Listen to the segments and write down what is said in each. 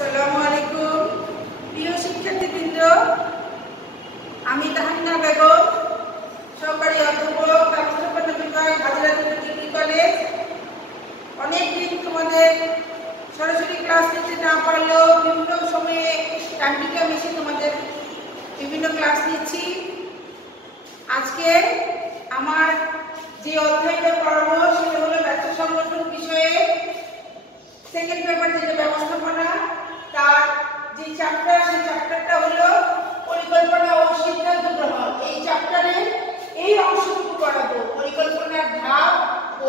আসসালামু আলাইকুম প্রিয় শিক্ষার্থীবৃন্দ, আমি তাহান্না বেগম, সহকারী অধ্যাপক ব্যবস্থাপনা বিভাগ, হাজিরাবাদ ডিগ্রি কলেজ। অনেকদিন তোমাদের সরাসরি ক্লাস নিতে না পারলেও বিভিন্ন সময়ে টাইমটা মিশে তোমাদের বিভিন্ন ক্লাস নিচ্ছি। আজকে আমার যে অধ্যায়টা পড়াবো সেটা হলো ব্যবসা সংগঠন বিষয়ে সেকেন্ড পেপার, যেটা ব্যবস্থাপনা, তার যে চ্যাপ্টার, সেই চ্যাপ্টারটা হলো পরিকল্পনা ও সিদ্ধান্ত গ্রহণ। এই চ্যাপ্টারে এই অংশটুকু পড়াবো, পরিকল্পনার ধাপ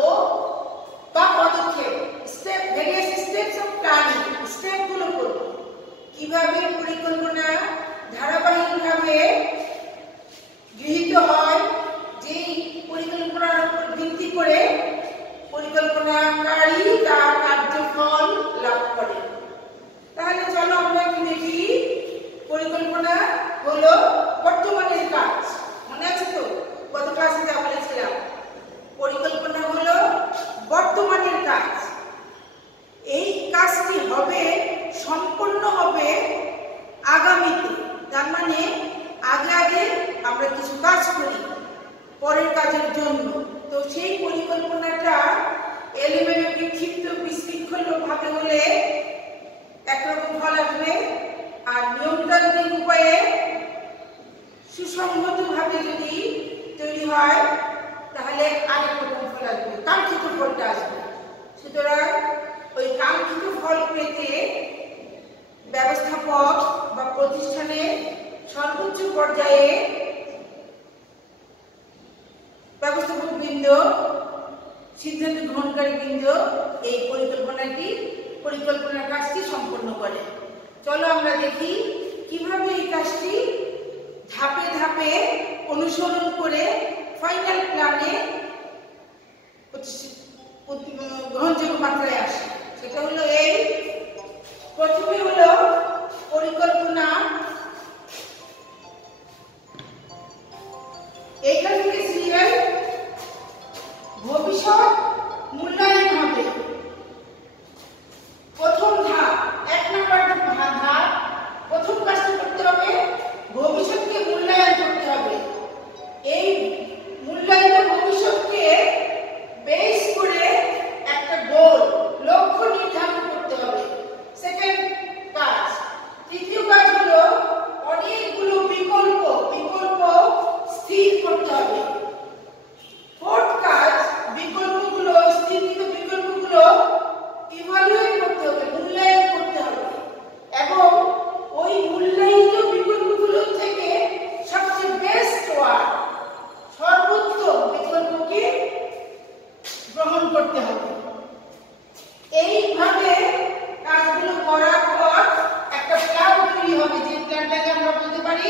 ও বা পদক্ষেপ, step, various steps of planning, স্টেপগুলো করব। কিভাবে পরিকল্পনা ধারাবাহিকভাবে গৃহীত হয়, যেই পরিকল্পনার উপর ভিত্তি করে পরিকল্পনাকারী তার কার্যফল লাভ করে। তাহলে চলো আমরা একটু দেখি। পরিকল্পনা হলো বর্তমানের কাজ। মনে আছে তো গত ক্লাসে যা বলেছিলাম? পরিকল্পনা হলো বর্তমানের কাজ। এই কাজটি হবে, সম্পন্ন হবে আগামীতে। তার মানে আগে আগে আমরা কিছু কাজ করি পরের কাজের জন্য। তো সেই পরিকল্পনাটা এলোমেলো, বিক্ষিপ্ত, বিশৃঙ্খল ভাবে হলে একরকম ফল আসবে, আর নিয়মতান্ত্রিক উপায়ে সুসংহত ভাবে যদি তৈরি হয় তাহলে আরেক রকম ফল আসবে, কাঙ্ক্ষিত ফলটা আসবে। সুতরাং ওই কাঙ্ক্ষিত ফল পেতে ব্যবস্থাপক বা প্রতিষ্ঠানের সর্বোচ্চ পর্যায়ে ব্যবস্থাপক বৃন্দ, সিদ্ধান্ত গ্রহণকারী বৃন্দ এই পরিকল্পনার কাজটি সম্পন্ন করে। চলো আমরা দেখি কিভাবে এই কাজটি ধাপে ধাপে অনুসরণ করে ফাইনাল প্ল্যানে গ্রহণযোগ্য মাত্রায় আসে। সেটা হলো এই, প্রথমে হলো পরিকল্পনা। এইখান থেকে সিরিয়াল ভবিষ্যৎ মূল্যায়ন হবে। প্রথম ধাপ, 1 নম্বর ধাপ, প্রথম কাজটা করতে হবে, ভবিষ্যৎকে মূল্যায়ন করতে হবে। এই মূল্যায়িত ভবিষ্যৎকে বেস করে একটা গোল, লক্ষ্য নির্ধারণ করতে হবে। সেকেন্ড কাজ। তৃতীয় কাজ হলো অনেকগুলো বিকল্প স্থির করতে হবে। ফোর্থ কাজ, বিকল্পগুলো, স্থিরকৃত বিকল্পগুলো ইভালুয়েট করতে হবে, মূল্যায়ন করতে হবে, এবং ওই মূল্যায়িত বিকল্পগুলো থেকে সবচেয়ে বেস্ট ওয়ান, সর্বোত্তম বিকল্পকে গ্রহণ করতে হবে। এইভাবে কাজগুলো করার পর একটা প্ল্যান তৈরি হবে, যে প্ল্যানটাকে আমরা বলতে পারি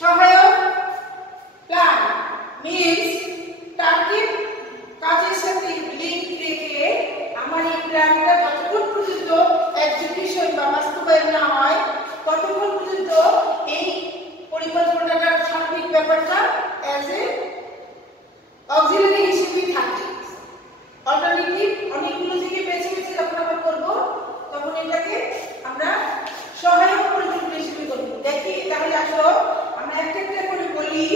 সহায়ক প্ল্যান। মিন্স টার্গেট কাজের সাথে লিংক রেখে আমার এই প্ল্যানটা যতক্ষণ পর্যন্ত এক্সিকিউশন বা বাস্তবায়ন না হয় ততক্ষণ পর্যন্ত এই পরিকল্পনাটার সার্বিক ব্যাপারটা অ্যাজ এ অক্সিলারি হিসেবে থাকে। অল্টারনেটিভ অনেকগুলো থেকে বেছে বেছে যখন আমরা করবো তখন এটাকে আমরা সহায়ক পরিকল্পনা হিসেবে করবো। দেখি তাহলে আসো আমরা একটা একটা করে বলি।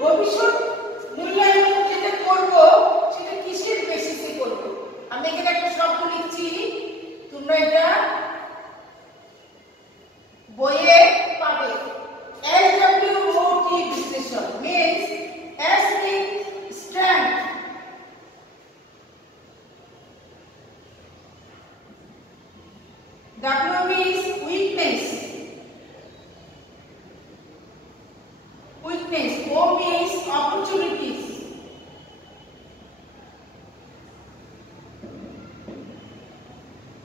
ভবিষ্যৎ মূল্যায়ন যেটা করব সেটা কিসের বেসিসে করব? আমি এখানে একটা শব্দ লিখছি, তোমরা এটা বইয়ে পাবে। SWOT বিশ্লেষণ means S means strength, W means weakness, O means opportunities,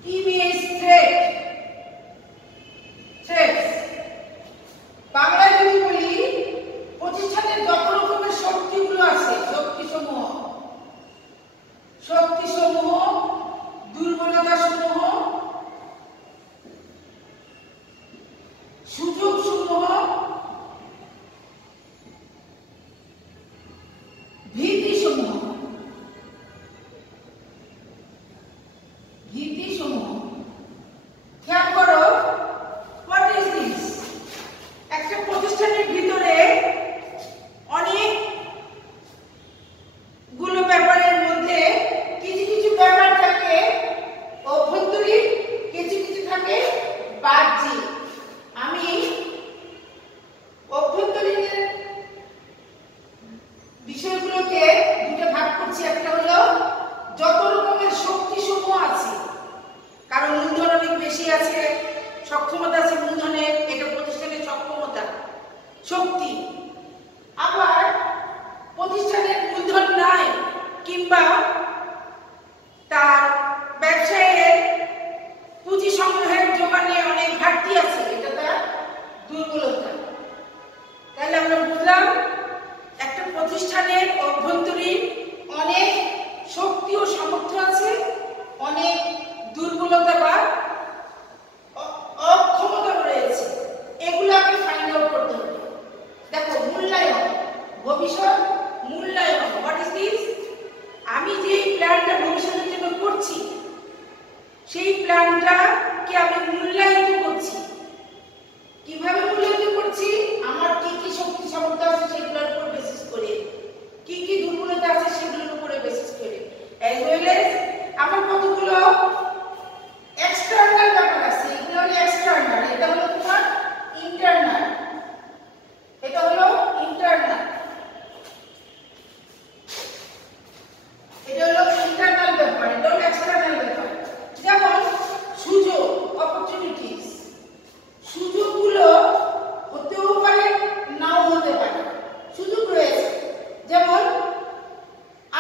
T means threats। বাংলায় যদি বলি, প্রতিষ্ঠানের যত রকমের শক্তিগুলো আছে, শক্তিসমূহ, দুর্বলতাসমূহ, সুযোগসমূহ, ভীতিসমূহ, মূল্যায়িত করছি। কিভাবে মূল্যায়িত করছি? আমার কি কি শক্তি সামর্থ্য আছে সেগুলোর উপর বেসিস করে, কি কি দুর্বলতা আছে সেগুলোর উপরে বেসিস করে, as well as আমার কতগুলো এক্সটার্নাল ব্যাপার আছে, এগুলো হলো এক্সটার্নাল, এটা হলো তোমার ইন্টারনাল, এটা হলো ইন্টারনাল, এটা হলো ইন্টারনাল ব্যাপার, এটা হলো এক্সটার্নাল ব্যাপার। যেমন সুযোগ, অপরচুনিটিস, সুযোগগুলো হতেও পারে নাও হতে পারে, সুযোগ রয়েছে। যেমন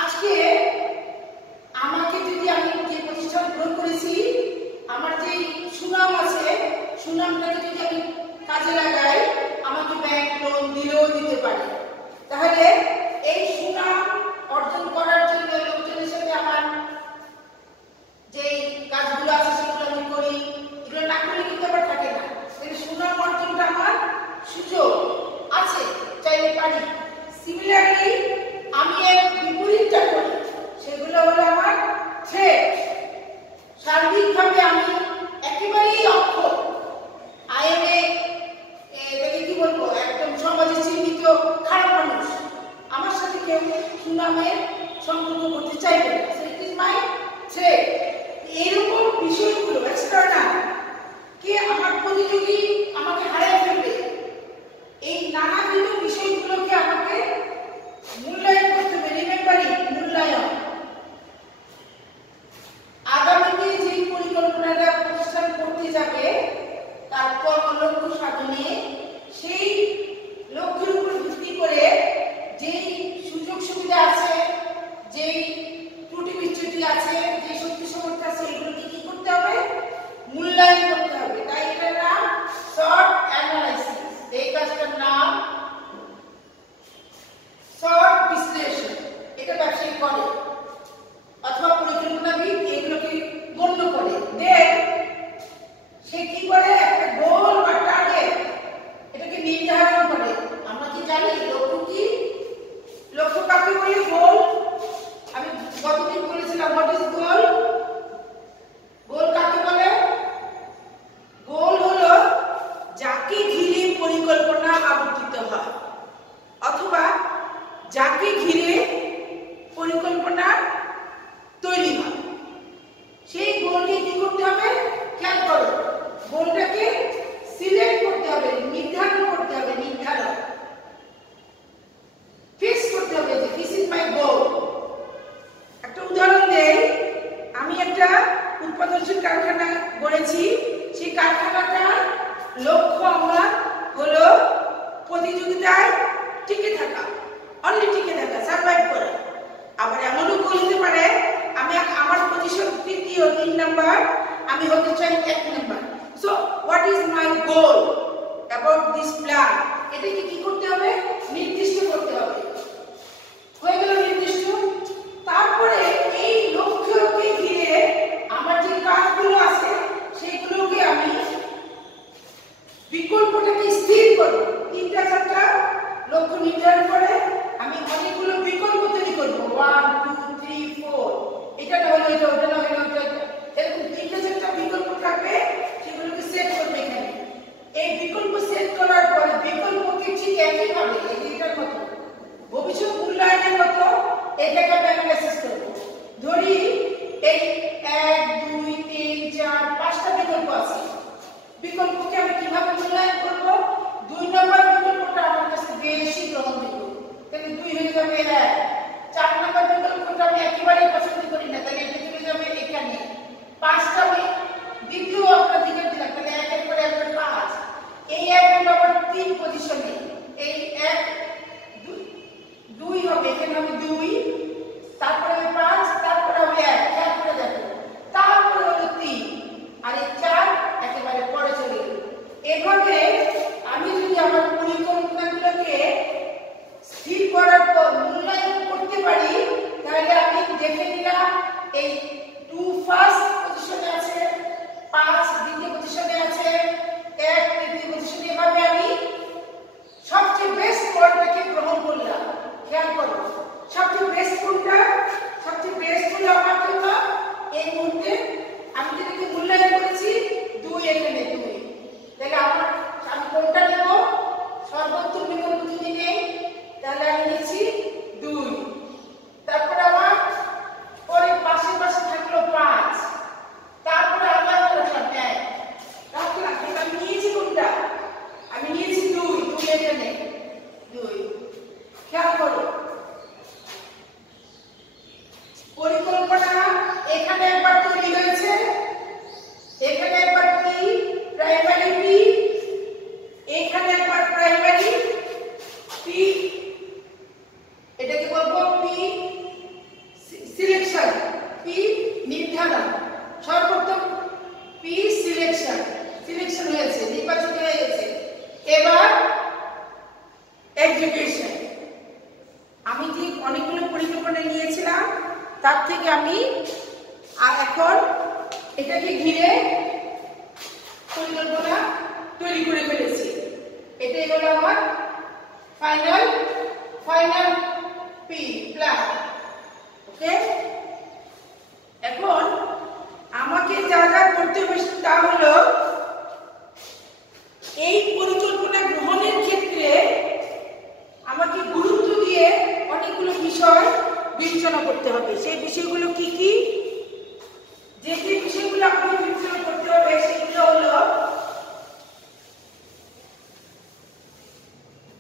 আজকে আমাকে যদি আমি যে প্রতিষ্ঠান গ্রহণ করেছি, আমার যে সুনাম আছে, সুনামটাকে যদি আমি কাজে লাগাই, আমাকে ব্যাংক লোন দিলেও দিতে পারে। তাহলে এই সুনাম অর্জন করার জন্য লোকজনের সাথে আমার যে কাজগুলো আছে সেগুলো আমি করি, এগুলো না করলে কিন্তু আবার থাকে না। তাহলে সুনাম অর্জনটা আমার সুযোগ আছে, চাইলে পারি। সিমিলারলি আমি এর বিপরীতটা করি, সেগুলো হলো আমার থ্রেট। সার্বিকভাবে আমি একেবারেই অক্ষম, এটাকে কি বলবো, একদম সমাজে চিহ্নিত খারাপ মানুষ, আমার সাথে কেউ সুনামের সম্পর্ক করতে চাইবে না। So it is my threat. এইরকম বিষয়গুলো এক্সটার্নাল, কে আমার প্রতিযোগী আমাকে হারিয়ে ফেলবে, এই নানাবিধ বিষয়গুলোকে আমাকে মূল্যায়ন করতে হবে। রিমেম্বারিং, মূল্যায়ন। আগামীতে যে পরিকল্পনাটা প্রতিষ্ঠান করতে যাবে তার কর্মলক্ষ্য সাধনে, সেই লক্ষ্যের উপর ভিত্তি করে যেই সুযোগ সুবিধা আছে, যেই ত্রুটি বিচ্যুতি আছে, যে শক্তি সামর্থ্য আছে, এগুলোকে কি করতে হবে? মূল্যায়ন করতে হবে। তাই এটার নাম শর্ট অ্যানালাইসিস, এই কাজটার নাম শর্ট বিশ্লেষণ। এটা ব্যবসায়ী করে অথবা পরিকল্পনাবিদ এগুলোকে গণ্য করে। দেন সে কি করে? একটা গোল বা টার্গেট এটাকে নির্ধারণ করে। আমরা কি জানি লক্ষ্য কি? লক্ষ্য কাকে বলে? গোল। আমি গতদিন বলেছিলাম হোয়াট ইজ গোল। গোল কাকে বলে? গোল হলো যাকে ঘিরে পরিকল্পনা আবর্তিত হয় অথবা যাকে ঘিরে পরিকল্পনা তৈরি হয়, সেই গোলকে কি করতে হবে? খেয়াল করো, গোলটাকে সিলেক্ট করতে হবে, নির্ধারণ করতে হবে, নির্ধারণ ফিক্স করতে হবে যে দিস ইজ মাই গোল। একটা উদাহরণ দেই, আমি একটা উৎপাদনশীল কারখানা গড়েছি, সেই কারখানাটার লক্ষ্য আমার হলো প্রতিযোগিতায় টিকে থাকা, অনলি টিকে থাকা, সার্ভাইভ করা। আবার এমনও গোল হতে পারে আমি আমার পজিশন তৃতীয়, 3 নাম্বার, আমি হতে চাই 1 number. So what is my goal about this plan? এটাকে কি করতে হবে? নির্দিষ্ট করতে হবে। হয়ে গেল নির্দিষ্ট। তারপরে এই লক্ষ্যকে ঘিরে আমার যে কাজগুলো আছে সেগুলোকে আমি বিকল্পটাকে স্থির করব। 3টা 4টা লক্ষ্য নির্ধারণ করে আমি অনেকগুলো বিকল্প তৈরি করব। 1 2 3 4, এটা না হলো এটা, ওটা না হলো ওটা, এরকম 3টা 4টা বিকল্প থাকবে, সেগুলোকে সেট করবে এখানে। এই বিকল্প সেট করার পরে বিকল্পকে ঠিক একইভাবে এটার মতো ভবিষ্যৎ মূল্যায়নের মতো এটাকে অ্যানালাইসিস করব। ধরি এই 1 2 3 4 5টা বিকল্প আছে, বিকল্পকে আমি কিভাবে মূল্যায়ন করব? 2 নম্বর বিকল্পটা আমার কাছে বেশি গ্রহণযোগ্য, তাহলে 2 হয়ে যাবে 1। 4 নম্বর বিকল্পটা আমি একেবারেই পছন্দ করি না, তাহলে এটা চলে যাবে এখানে। 5টা আমি দ্বিতীয় অগ্রাধিকার দিলাম, তাহলে 1 এর পরে 5। এই 1 হলো আবার 3 পজিশনে, এই 1 2 হবে, এখানে হবে 2, তারপরে হবে 5, তারপরে হবে 1, খেয়াল করে দেখো, তারপরে হলো 3, আর এই 4 একেবারে পরে চলে গেল। এভাবে আমি যদি আমার পরিকল্পনাগুলোকে স্থির করার পর মূল্যায়ন করতে পারি, তাহলে আমি দেখে নিলাম এডুকেশন। আমি যে অনেকগুলো পরিকল্পনা নিয়েছিলাম তার থেকে আমি এখন এটাকে ঘিরে পরিকল্পনা তৈরি করে ফেলেছি। এটাই হলো আমার ফাইনাল প্ল্যান। ওকে, এখন আমাকে যা যা করতে হবে তা হলো এই পরিকল্পনা গ্রহণের ক্ষেত্রে আমাকে গুরুত্ব দিয়ে অনেকগুলো বিষয় বিবেচনা করতে হবে। সেই বিষয়গুলো কি কি? যে বিষয়গুলো আমাকে বিবেচনা করতে হবে সেগুলো হলো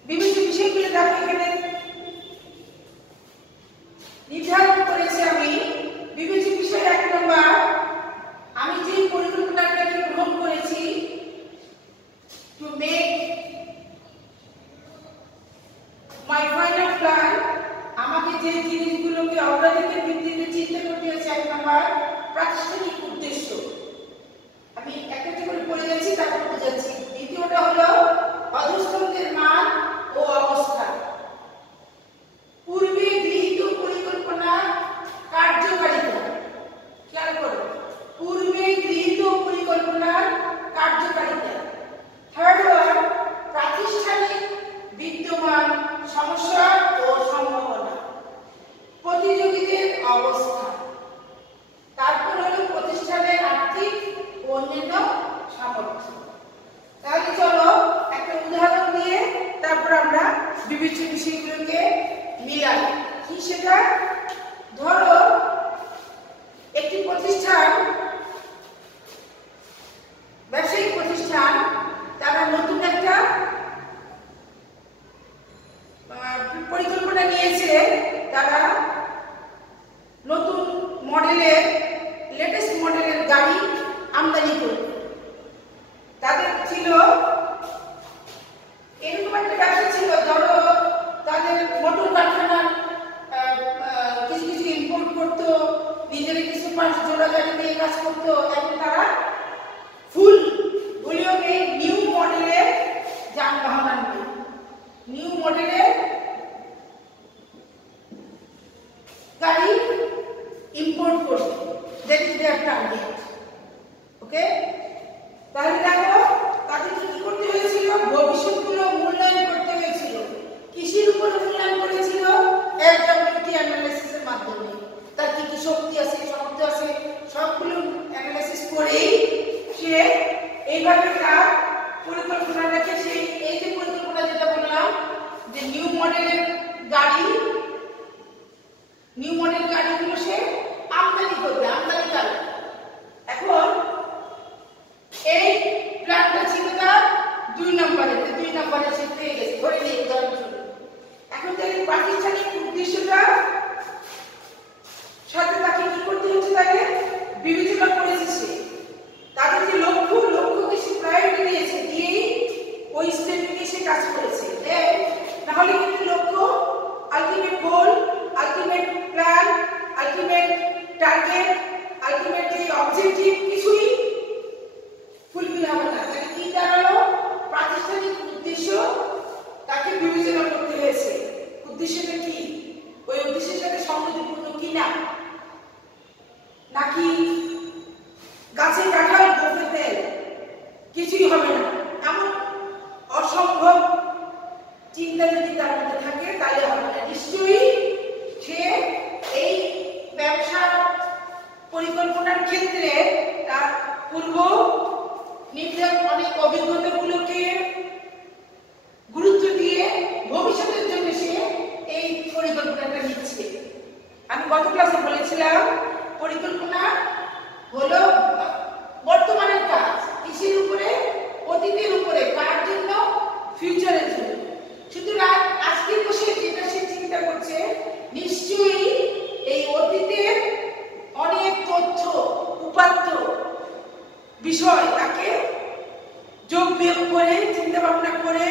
বিভিন্ন বিষয়গুলো দেখো এখানে নির্ধারণ করেছি আমি। বিভিন্ন বিষয় 1 নম্বর, আমি যে পরিকল্পনাটাকে গ্রহণ করেছি to make my final plan, আমাকে যে জিনিসগুলোকে অগ্রাধিকার ভিত্তিতে চিন্তা করতে হচ্ছে 1 নম্বর প্রাতিষ্ঠানিক উদ্দেশ্য। আমি একটা করে পড়ে যাচ্ছি, তারপর বোঝাচ্ছি। দ্বিতীয়টা হলো অধস্তম্ভের মান ও অবস্থা। পূর্বে গৃহীত পরিকল্পনার কার্যকারিতা, খেয়াল করো, পূর্বে গৃহীত পরিকল্পনার কার্যকারিতা। থার্ড ওয়ান, প্রাতিষ্ঠানিক বিদ্যমান সমস্যা ও সম্ভাবনা, প্রতিযোগীদের অবস্থা। তারপর হলো প্রতিষ্ঠানের আর্থিক ও অন্যান্য সামর্থ্য। তাহলে চলো একটা উদাহরণ দিয়ে তারপর আমরা বিভিন্ন বিষয়গুলোকে মিলাই। কি সেটা? ধরো একটি প্রতিষ্ঠান, ব্যবসায়িক প্রতিষ্ঠান, তারা নতুন একটা পরিকল্পনা নিয়েছে। তারা নতুন মডেলের, লেটেস্ট মডেলের গাড়ি আমদানি করবে। তাদের ছিল এরকম একটা ব্যবসা ছিল, ধরো তাদের মোটর কারখানার কিছু কিছু ইম্পোর্ট করতো, নিজেরা কিছু পাঁচ জোড়া গাড়ি নিয়ে কাজ করতো। এখন তারা ফুল ভলিউমে নিউ মডেলের যানবাহন আনবে, নিউ মডেলের গাড়ি ইম্পোর্ট করবে। That is their target. Okay, তাহলে দেখো তাদের কি করতে হয়েছিল? ভবিষ্যৎগুলো মূল্যায়ন করতে হয়েছিল। কৃষির উপরে মূল্যায়ন করেছিল এসডব্লিউটি অ্যানালাইসিসের মাধ্যমে। তার কি কি শক্তি আছে, সামর্থ্য আছে, সবগুলো অ্যানালাইসিস করেই সে এইভাবে তার পরিকল্পনাটাকে, সেই এই যে পরিকল্পনা যেটা বললাম যে নিউ মডেলের গাড়িগুলো সে আমদানি করবে, আমদানিকারক। এখন এই প্ল্যানটা ছিল তার 2 নম্বরে সে পেয়ে গেছে, ধরে নিয়ে উদাহরণস্বরূপ। এখন তাহলে প্রাতিষ্ঠানিক উদ্দেশ্যটা সাথে তাকে কি করতে হচ্ছে? তাকে বিবেচনা করেছে সে। তাদের যে লক্ষ্যকে সে প্রায়োরিটি দিয়েছে, দিয়েই ওই স্টেপে সে কাজ করেছে। নাহলে কিন্তু লক্ষ্য, ultimate goal, ultimate plan, ultimate target, ultimate যে অবজেক্টিভ কিছুই ফুলফিল হবে না। তাহলে কি দাঁড়ালো? প্রাতিষ্ঠানিক উদ্দেশ্য তাকে বিবেচনা করতে হয়েছে। উদ্দেশ্যটা কি? ওই উদ্দেশ্যের সাথে সংগতিপূর্ণ কিনা, নাকি গাছে কাঁঠাল গোফে তেল, কিছুই হবে না এমন অসম্ভব চিন্তা যদি তার মধ্যে থাকে তাহলে হবে না। নিশ্চয়ই সে এই ব্যবসা পরিকল্পনার ক্ষেত্রে তার পূর্ব নির্ধারিত অনেক অভিজ্ঞতাগুলোকে গুরুত্ব দিয়ে ভবিষ্যতের জন্য সে এই পরিকল্পনাটা নিচ্ছে। আমি গত ক্লাসে বলেছিলাম পরিকল্পনা হলো বর্তমানের কাজ, কৃষির উপরে, অতীতের উপরে, কার জন্য? ফিউচারের জন্য। সুতরাং আজকে বসে যেটা সে চিন্তা করছে, নিশ্চয়ই এই অতীতের অনেক তথ্য, উপাত্ত, বিষয় তাকে যোগ বিয়োগ করে, চিন্তা ভাবনা করে,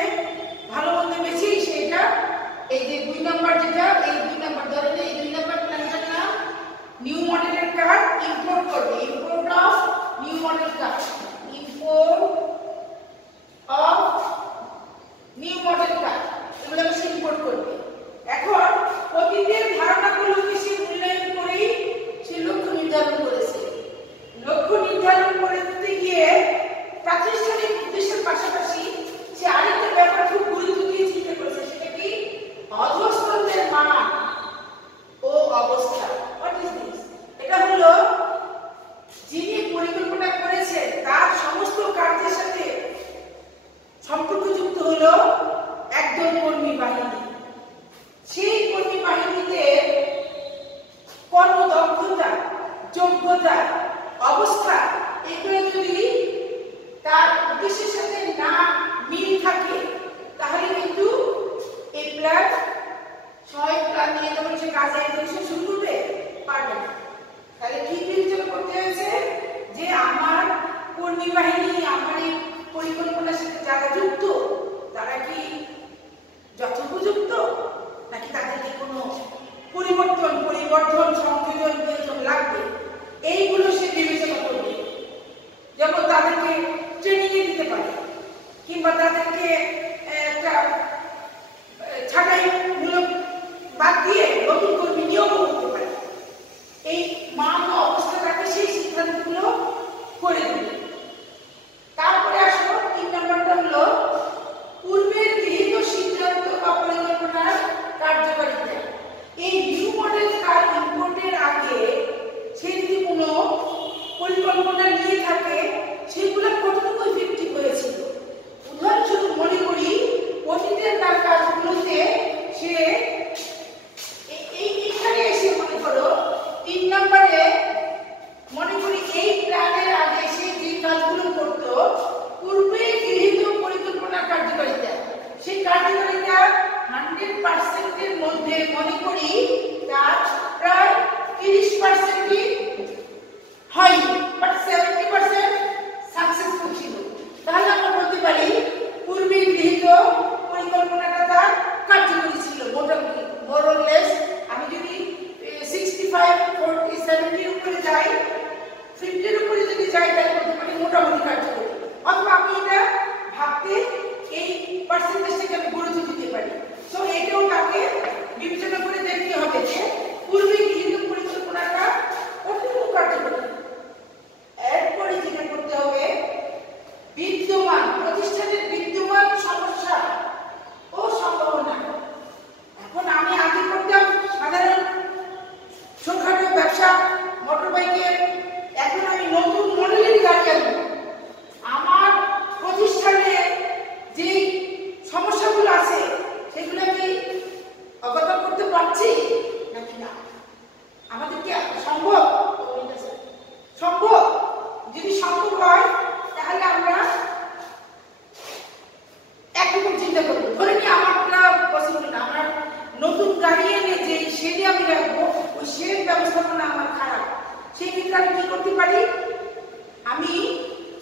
ভালো মন্দ বেছেই সেটা এই যে 2 নম্বর, যেটা এই 2 নম্বর ধরেন, এই 2 নম্বর প্ল্যানটার নাম নিউ মডেলের কার ইম্পোর্ট করবে। Import of new model car, import of new model car, এগুলো সে ইম্পোর্ট কর্মী বাহিনী আমার এই পরিকল্পনার সাথে যারা যুক্ত তারা কি যথোপযুক্ত, নাকি তাদেরকে কোনো পরিবর্ধন সংযোজন লাগবে, এইগুলো সে বিবেচনা করবে। যেমন তাদেরকে ট্রেনিং এ দিতে পারে, কিংবা তাদেরকে একটা ছাঁটাইমূলক বাদ দিয়ে নতুন কর্মী নিয়োগ করতে পারে। এই মান অবস্থাটাকে সেই সিদ্ধান্তগুলো করে দেবে। তারপরে আসো 3 নম্বরটা হলো পূর্বের গৃহীত সিদ্ধান্ত বা পরিকল্পনার কার্যকারিতা। এই নিউ মডেল কার ইম্পোর্টের আগে সে যদি কোনো পরিকল্পনা নিয়ে থাকে সেগুলো কতটুকু ইফেক্টিভ হয়েছিল। উদাহরণস্বরূপ মনে করি অতীতের তার কাজগুলোতে সে এইখানে এসে মনে করো 3 নম্বরে মনে করি এই প্ল্যানের আগে সে যে কাজগুলো করত পূর্বে গৃহীত পরিকল্পনার কার্যকারিতা, সেই কার্যকারিতা 100% এর মধ্যে মনে করি তার প্রায় 30%ই হয়নি, বাট 70% সাকসেসফুল ছিল। তাহলে আমরা বলতে পারি পূর্বে গৃহীত পরিকল্পনাটা তার কার্যকরী ছিল মোটামুটি মোর অর লেস। আমি যদি 65, 40, 70 এর উপরে যাই, 50 এর উপরে যদি যাই তাহলে বলতে পারি মোটামুটি কার্যকরী। অথবা আমি এটা ভাবতে এই পার্সেন্টেজটাকে আমি গুরুত্ব দিতে পারি। সো এটাও তাকে বিবেচনা করে দেখতে হবে যে পূর্বে গৃহীত পরিকল্পনাটা কতটুকু কার্যকরী। এরপরে যেটা করতে হবে বিদ্যমান প্রতিষ্ঠানের বিদ্যমান সমস্যা ও সম্ভাবনা। এখন আমি আগে করতাম সাধারণ ছোটখাটো ব্যবসা মোটরবাইকের, এখন আমি নতুন মডেলের গাড়ি আনবো। আমার প্রতিষ্ঠানে যে সমস্যাগুলো আছে সেগুলো কি অবগত করতে পারছি নাকি না? আমাদের কি সম্ভব? সম্ভব। যদি সম্ভব হয় তাহলে আমরা একরকম চিন্তা করবো। ধরে নিয়ে আমারটা পসিবল না, আমার নতুন গাড়ি এনে যে শেডে আমি রাখবো ওই শেড ব্যবস্থাপনা আমার খারাপ, সেই ক্ষেত্রে আমি কি করতে পারি? আমি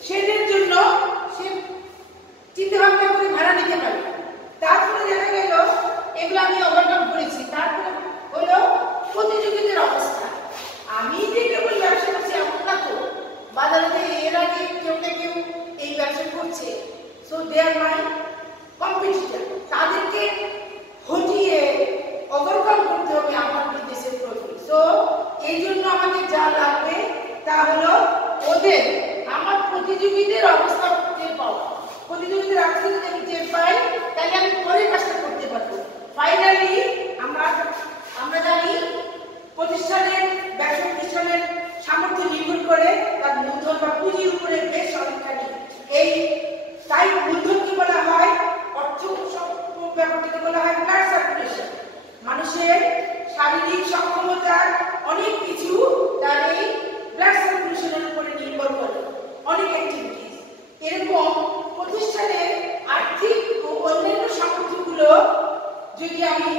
শেডের জন্য সে চিন্তা ভাবনা করে ভাড়া নিতে পারি। তারপরে দেখা গেল এগুলো আমি ওভারকাম করেছি। তারপরে হলো প্রতিযোগিতার অবস্থা। আমি যে কেবল ব্যবসা করছি এমন না তো, বাজারে এর আগে কেউ না কেউ এই ব্যবসা করছে। So they are my competitor. তাদেরকে হটিয়ে ওভারকাম করতে হবে আমার বিদেশের প্রফিট। সো এই জন্য আমাদের যা লাগবে তা হলো ওদের আমার প্রতিযোগীদের অবস্থা টের পাওয়া। প্রতিযোগীদের অবস্থা যদি আমি টের পাই তাহলে আমি পরে কাজটা করতে পারবো। ফাইনালি আমরা জানি প্রতিষ্ঠানের ব্যবসা প্রতিষ্ঠানের সামর্থ্য নির্ভর করে তার মূলধন বা পুঁজির উপরে বেশ অনেকখানি। এই তাই মূলধনকে বলা হয় অর্থ ব্যাপারটাকে বলা হয় ব্লাড সার্কুলেশন। মানুষের শারীরিক সক্ষমতার অনেক কিছু তার এই ব্লাড সার্কুলেশনের উপরে নির্ভর করে, অনেক অ্যাক্টিভিটিস। এরকম প্রতিষ্ঠানের আর্থিক ও অন্যান্য সামর্থ্যগুলো যদি আমি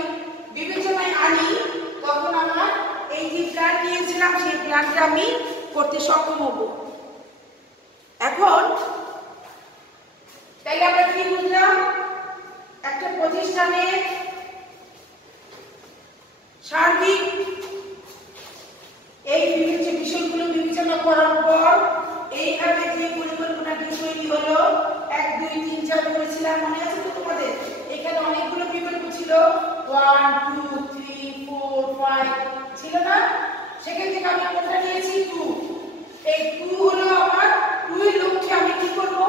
বিবেচনায় আনি তখন আমার এই যে প্ল্যান নিয়েছিলাম সেই প্ল্যানটা আমি করতে সক্ষম হব। এখন তাইলে আমরা কি বুঝলাম? একটা প্রতিষ্ঠানের সার্বিক এই বিষয়গুলো বিবেচনা করার পর এইভাবে যে পরিকল্পনাটি তৈরি হলো 1, 2, 3, 4 করেছিলাম, মনে আছে তো তোমাদের? এখানে অনেকগুলো বিকল্প ছিল, 1, 2, 3, 4, 5 ছিল না? সেখান থেকে আমি কোনটা নিয়েছি? 2। এই 2 হলো আমার 2 এর লক্ষ্যে আমি কি করব?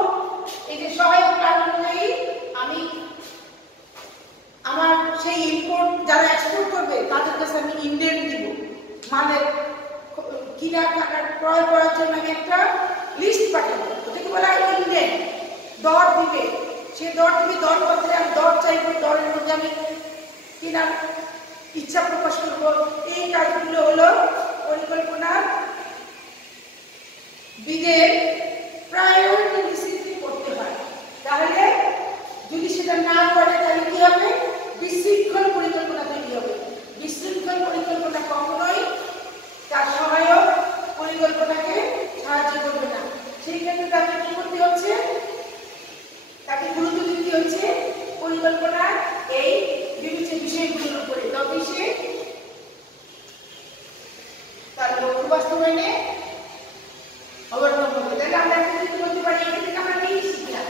এই যে সহায়ক প্ল্যান অনুযায়ী আমি আমার সেই ইম্পোর্ট যারা এক্সপোর্ট করবে তাদের কাছে আমি ইন্ডেন্ট দিব। মালের কিনা টাকার ক্রয় করার জন্য আমি একটা লিস্ট পাঠাবো, ওটাকে বলা হয় ইন্ডেন্ট। দর দিবে, সে দর দিবে, দরপত্রে আমি দর চাইবো, দরের মধ্যে আমি কিনার ইচ্ছা প্রকাশ করবো। এই কাজগুলো হলো পরিকল্পনার বিদের প্রায়োরিটি ডিসিপ্লিন করতে হয়। তাহলে যদি সেটা না করে তাহলে কি হবে? বিশৃঙ্খল পরিকল্পনা তৈরি হবে। বিশৃঙ্খল পরিকল্পনা কখনোই তার সহায়ক পরিকল্পনাকে সাহায্য করবে না। সেই সেক্ষেত্রে তাকে কি করতে হচ্ছে, তাকে গুরুত্ব দিতে হচ্ছে পরিকল্পনার এই বিভিন্ন বিষয়গুলোর উপরে, তবে সে তার লক্ষ্য বাস্তবায়নে অবলম্বন করবে। তাহলে আমরা একটা কিছু বলতে পারি, এখান থেকে আমরা কি শিখলাম,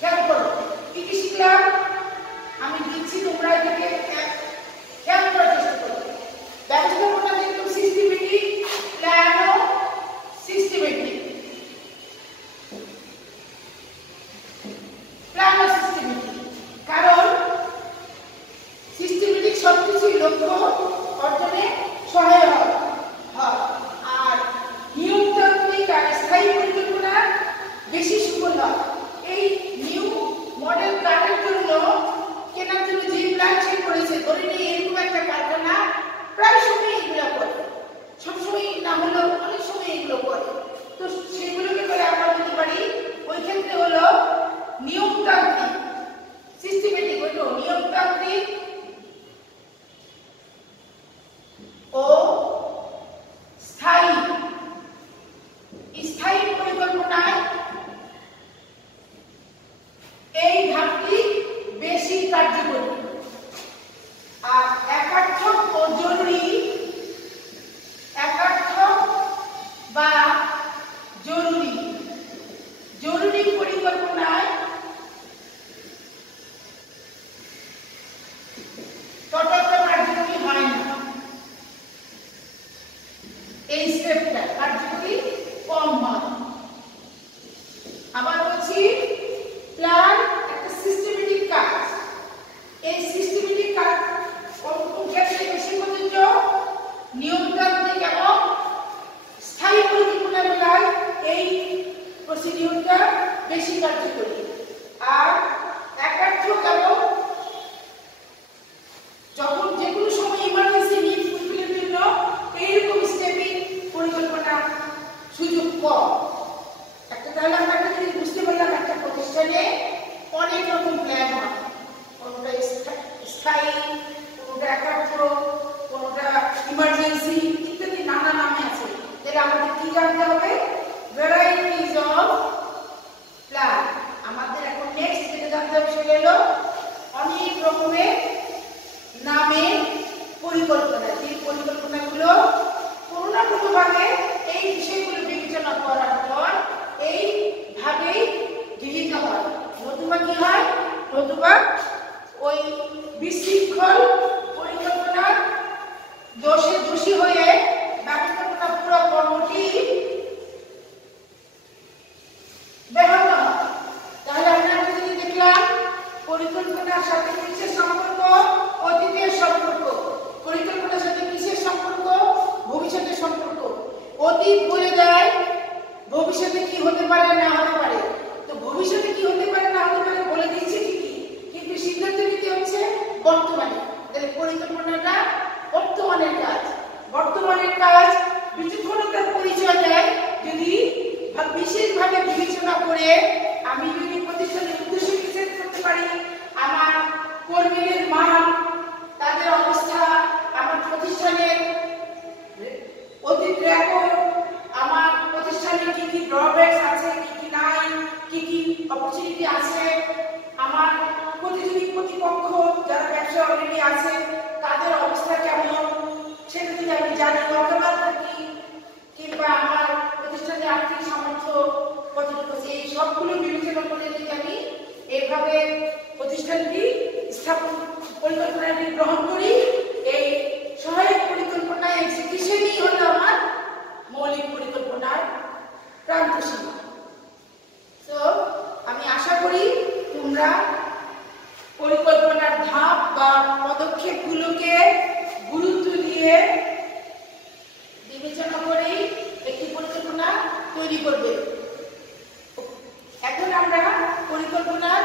খেয়াল করো কি কি শিখলাম। আমি দিচ্ছি, তোমরা এটাকে খেয়াল করার চেষ্টা করো। ব্যবস্থাপনা কিন্তু সিস্টেমেটিক, প্ল্যান ও সিস্টেমেটিক, প্ল্যান ও সিস্টেমেটিক। কারণ সিস্টেমেটিক সবকিছুই লক্ষ্য অর্জনে সহায়ক হয়, আর নিয়মতান্ত্রিক আর স্থায়ী পরিকল্পনা বেশি সুফল হয়। এই নিউ মডেল কারের জন্য কেনার জন্য যে প্ল্যান সে করেছে, ধরে নিয়ে এরকম একটা কারখানা প্রায় সময় এগুলো করে, সবসময় না হলেও অনেক সময় এগুলো করে। তো সেগুলোকে করে আমরা বলতে পারি ওই ক্ষেত্রে হলো নিয়মতান্ত্রিক, সিস্টেমেটিক হলো নিয়মতান্ত্রিক ও স্থায়ী। স্থায়ী পরিকল্পনায় এই ধাপটি বেশি কার্যকরী, আর একার্থক ও জরুরি, একার্থক বা জরুরি জরুরি পরিকল্পনায় ততটা কার্যকরী হয় না। এই স্টেপটা কার্যকরী কম হয়। আবার বলছি, প্ল্যান একটা সিস্টেমেটিক কাজ। এই সিস্টেমেটিক কাজ কোন ক্ষেত্রে বেশি প্রযোজ্য, নিয়মতান্ত্রিক এবং স্থায়ী পরিকল্পনা মেলায় এই প্রসিডিউরটা বেশি কার্যকরী। আর একার্থক এবং যখন যে কোনো সময় ইমার্জেন্সি নিড ফুলফিলের জন্য এইরকম স্টেপিং পরিকল্পনা সুযোগ কম। তাহলে আমরা একটা জিনিস বুঝতে পারলাম, একটা প্রতিষ্ঠানে অনেক রকম প্ল্যান হয়, কোনোটা স্থায়ী, কোনোটা একার্থক, কোনোটা ইমার্জেন্সি ইত্যাদি নানা নামে আছে। তাহলে আমাদের কি জানতে হবে, ভ্যারাইটিজ অফ প্ল্যান। আমাদের এখন নেক্সট যেটা জানতে হবে সেটা হলো অনেক রকমের নামে পরিকল্পনা। যে পরিকল্পনাগুলো কোনো না কোনোভাবে এই বিষয়গুলো বিবেচনা করার পর এইভাবেই গৃহীত হয়, নতুবা কি হয়, নতুবা ওই বিশৃঙ্খল পরিকল্পনার দোষে দোষী হয়ে ব্যবস্থাপনা পুরো কর্মটি ব্যাহত হয়। তাহলে আমরা যদি দেখলাম পরিকল্পনার সাথে কিসের সম্পর্ক, অতীতের সম্পর্ক। পরিকল্পনার সাথে কিসের সম্পর্ক, ভবিষ্যতের সম্পর্ক। অতীত বলে দেয় ভবিষ্যতে কি হতে পারে না হতে পারে, তো ভবিষ্যতে কি হতে পারে না হতে পারে বলে দিচ্ছে ঠিকই, কিন্তু সিদ্ধান্ত নিতে হচ্ছে বর্তমানে। তাহলে পরিকল্পনাটা বর্তমানের কাজ। বর্তমানের কাজ বিচক্ষণতার পরিচয় দেয় যদি বিশেষভাবে বিবেচনা করে আমি যদি প্রতিষ্ঠানের উদ্দেশ্য বিচার করতে পারি, আমার কর্মীদের মান, তাদের অবস্থা, আমার প্রতিষ্ঠানের অতীত রেকর্ড, আমার প্রতিষ্ঠানের কি কি ড্রব্যাকস আছে, কি কি নাই, কি কি অপরচুনিটি আছে, আমার প্রতিপক্ষ যারা ব্যবসা অলরেডি আছে তাদের অবস্থা কেমন, সেটা যদি আমি জানি, অথবা থাকি, কিংবা আমার প্রতিষ্ঠানের আর্থিক সামর্থ্য কতটুকু, এই সবগুলো বিবেচনা করে যদি আমি এইভাবে প্রতিষ্ঠানটি স্থাপন পরিকল্পনাটি গ্রহণ করি, এই সহায়ক পরিকল্পনা এক্সিকিউশনই হলো আমার মৌলিক পরিকল্পনার প্রান্তসীমা। তো আমি আশা করি তোমরা পরিকল্পনার ধাপ বা পদক্ষেপগুলোকে গুরুত্ব দিয়ে বিবেচনা করেই একটি পরিকল্পনা তৈরি করবে। এখন আমরা পরিকল্পনার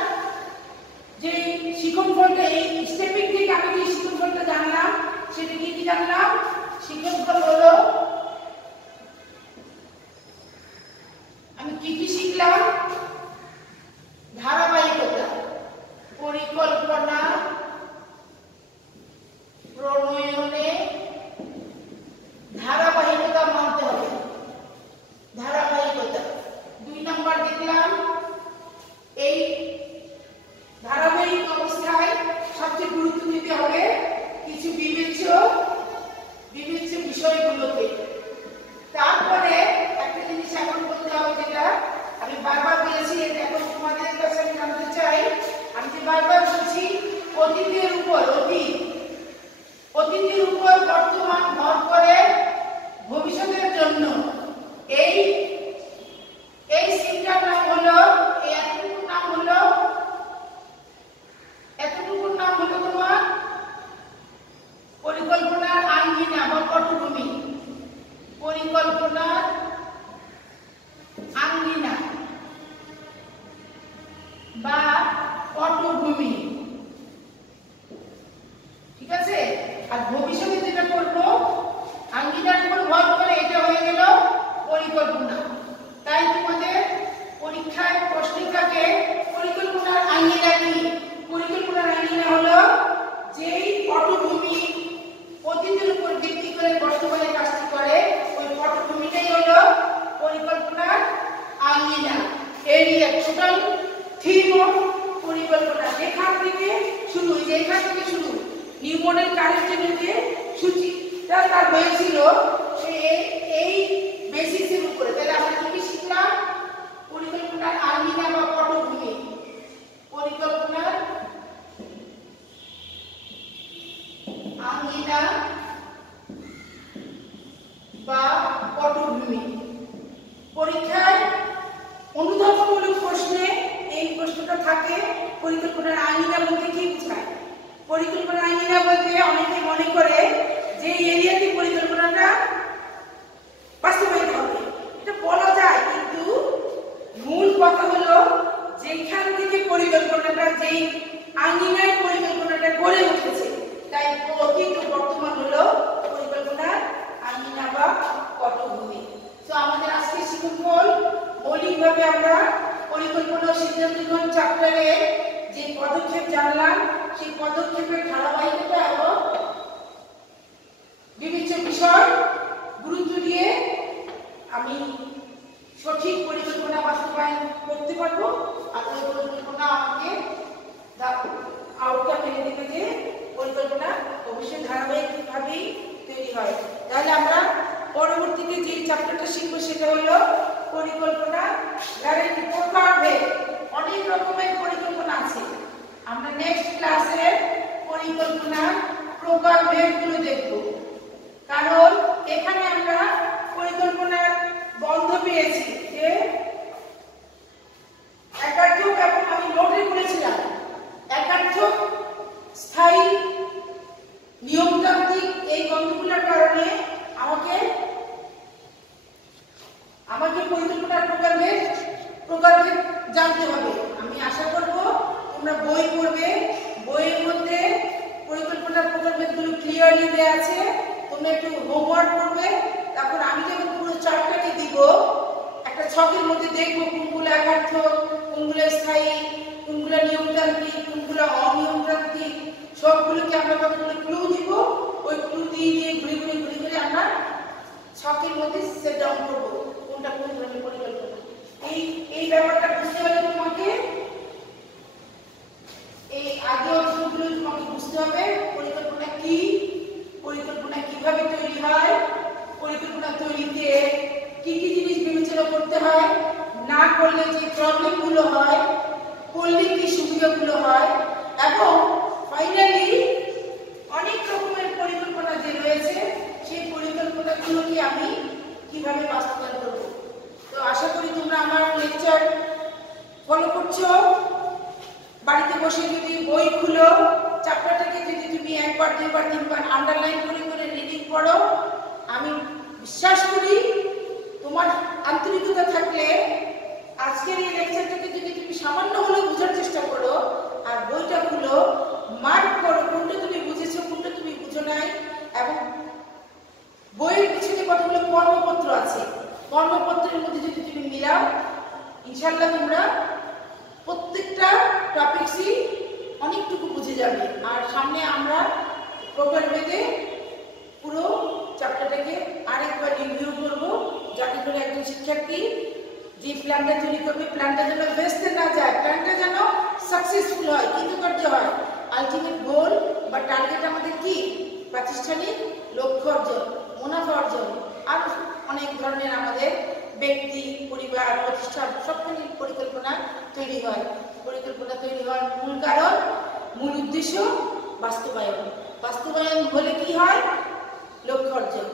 যে শিক্ষণফলটা, এই স্টেপিং থেকে আমি যে শিক্ষণফলটা জানলাম সেটা কি কি জানলাম। শিক্ষণফল হলো আমি কি কি শিখলাম, ধারাবাহিকতা, পরিকল্পনা প্রণয়নে ধারাবাহিকতা মানতে হবে, ধারাবাহিকতা। 2 নম্বর বারবার বলছি অতীতের উপর, অতীতের উপর বর্তমান ভর করে ভবিষ্যতের জন্য। এই সিনটার নাম হলো, এতটুকুর নাম হলো তোমার পরিকল্পনার আঙ্গিনা বা পটভূমি। পরিকল্পনার আঙ্গিনা বা পটভূমি, ঠিক আছে। আর ভবিষ্যতে যেটা করব আঙ্গিনার উপর ভর করে, এটা হয়ে গেল পরিকল্পনা। তাই তোমাদের পরীক্ষায় প্রশ্ন থাকে পরিকল্পনার আঙ্গিনা কি? পরিকল্পনার আঙ্গিনা হলো যেই পটভূমি অতীতের উপর ভিত্তি করে বর্তমানে কাজটি করে, ওই পটভূমিটাই হলো পরিকল্পনার আঙ্গিনা। এরিয়া, টোটাল থিম অফ পরিকল্পনা। যেখান থেকে শুরু নিউ মডেল কারেন্টের যে সূচিটা তার হয়েছিল এই বেসিসের উপরে। তাহলে আমরা কি শিখলাম? পরিকল্পনার আঙ্গিনা বা পটভূমি। পরিকল্পনার আঙ্গিনা বা পটভূমি। পরীক্ষায় অনুধাবনমূলক প্রশ্নে এই প্রশ্নটা থাকে, পরিকল্পনার আঙ্গিনা বলতে কি বোঝায়? পরিকল্পনার আঙ্গিনা বলতে অনেকে মনে করে যে এরিয়াতে পরিকল্পনাটা বাস্তবায়িত হবে, এটা বলা যায়, কিন্তু মূল কথা হলো যেখান থেকে পরিকল্পনাটা, যেই আঙ্গিনায় পরিকল্পনাটা গড়ে উঠেছে, তাই অতীত ও বর্তমান হলো পরিকল্পনার আঙ্গিনা বা পটভূমি। তো আমাদের আজকে শিক্ষণ মৌলিকভাবে আমরা পরিকল্পনা ও সিদ্ধান্ত গ্রহণ চ্যাপ্টারে যে পদক্ষেপ জানলাম, সেই পদক্ষেপের ধারাবাহিকতা এবং বিভিন্ন বিষয় গুরুত্ব দিয়ে আমি সঠিক পরিকল্পনা বাস্তবায়ন করতে পারবো। আর ওই পরিকল্পনা আমাকে আউটকাম এনে দেবে যে পরিকল্পনা অবশ্যই ধারাবাহিকভাবেই তৈরি হয়। তাহলে আমরা পরবর্তীতে যে চ্যাপ্টারটা শিখবো সেটা হলো পরিকল্পনা। অনেক রকমের পরিকল্পনা আছে। আমরা নেক্সট ক্লাসে পরিকল্পনার প্রকারভেদগুলো দেখব, কারণ এখানে আমরা পরিকল্পনার বন্ধ পেয়েছি যে একার্থক, এবং আমি নোটে বলেছিলাম একার্থক, স্থায়ী, নিয়মতান্ত্রিক, এই গন্ধগুলোর কারণে আমাকে পরিকল্পনার প্রকারভেদ জানতে হবে। আমি আশা করব তোমরা বই পড়বে, বইয়ের মধ্যে পরিকল্পনার প্রকারভেদগুলো ক্লিয়ারলি দেওয়া আছে। তোমরা একটু হোমওয়ার্ক করবে, তারপর আমি যখন পুরো চার্টটাকে দিব, একটা ছকের মধ্যে দেখবো কোনগুলো একার্থক, কোনগুলো স্থায়ী, কোনগুলো নিয়মতান্ত্রিক, কোনগুলো অনিয়মতান্ত্রিক, সবগুলোকে আমরা কতগুলো ক্লু দিব। ওই ক্লু দিয়ে ঘুরে আমরা ছকের মধ্যে সেট ডাউন করবো কোনটা কোন ধরনের পরিকল্পনা। এই ব্যাপারটা বুঝতে হলে তোমাকে এই আগে অংশগুলো তোমাকে বুঝতে হবে। পরিকল্পনা কি, পরিকল্পনা কিভাবে তৈরি হয়, পরিকল্পনা তৈরিতে কি কি জিনিস বিবেচনা করতে হয়, না করলে যে প্রবলেমগুলো হয়, করলে কি সুবিধাগুলো হয়, এবং ফাইনালি অনেক রকমের পরিকল্পনা যে রয়েছে সেই পরিকল্পনাগুলোকে আমি কিভাবে বাস্তবায়ন করব। তো আশা করি তোমরা আমার লেকচার ফলো করছো। বাড়িতে বসে যদি বই খুলো, চ্যাপ্টারটাকে যদি তুমি একবার, দুইবার, তিনবার আন্ডারলাইন করে রিডিং করো, আমি বিশ্বাস করি তোমার আন্তরিকতা থাকলে আজকের এই লেকচারটাকে যদি তুমি সামান্য হলেও বোঝার চেষ্টা করো, আর বইটা খুলো, মার্ক করো কোনটা তুমি বুঝেছো, কোনটা তুমি বুঝো নাই, এবং বইয়ের পিছনে কতগুলো কর্মপত্র আছে, কর্মপত্রের মধ্যে যদি তুমি মিলাও, ইনশাল্লাহ তোমরা প্রত্যেকটা টপিকসই অনেকটুকু বুঝে যাবে। আর সামনে আমরা প্রকারভেদে পুরো চ্যাপ্টারটাকে আরেকবার রিভিউ করব, যাতে করে একজন শিক্ষার্থী যে প্ল্যানটা তৈরি করবে, প্ল্যানটা যেন ভেস্তে না যায়, প্ল্যানটা যেন সাকসেসফুল হয়, কৃতকার্য হয়। আলটিমেট গোল বা টার্গেট আমাদের কি? প্রাতিষ্ঠানিক লক্ষ্য অর্জন, মুনাফা অর্জন, আর অনেক ধরনের আমাদের ব্যক্তি, পরিবার, প্রতিষ্ঠান সবখানে পরিকল্পনা তৈরি হয়। পরিকল্পনা তৈরি হওয়ার মূল কারণ, মূল উদ্দেশ্য বাস্তবায়ন। বাস্তবায়ন হলে কি হয়? লক্ষ্য অর্জন।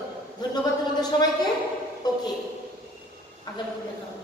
ধন্যবাদ তোমাদের সবাইকে। ওকে, আগামী দেখা হবে।